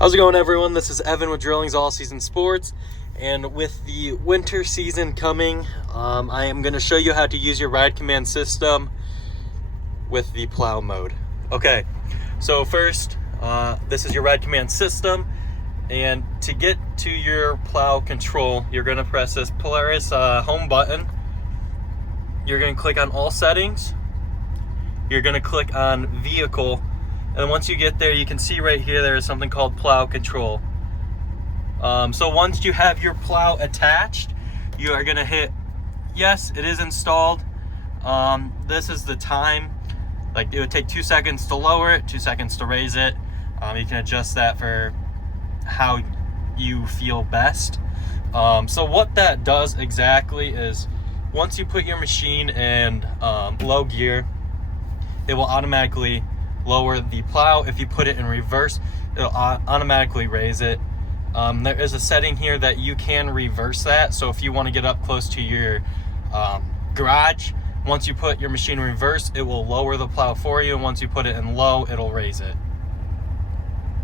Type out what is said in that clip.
How's it going, everyone? This is Evan with Drilling's All Season Sports, and with the winter season coming, I am going to show you how to use your ride command system with the plow mode. Okay, so first, this is your ride command system, and to get to your plow control, you're going to press this Polaris home button. You're going to click on all settings. You're going to click on vehicle. And once you get there, you can see right here, there is something called plow control. So once you have your plow attached, you are gonna hit, yes, it is installed. This is the time. Like, it would take 2 seconds to lower it, 2 seconds to raise it. You can adjust that for how you feel best. So what that does exactly is, once you put your machine in low gear, it will automatically lower the plow. If you put it in reverse, it'll automatically raise it. There is a setting here that you can reverse that. So if you want to get up close to your garage, once you put your machine in reverse, it will lower the plow for you. And once you put it in low, it'll raise it.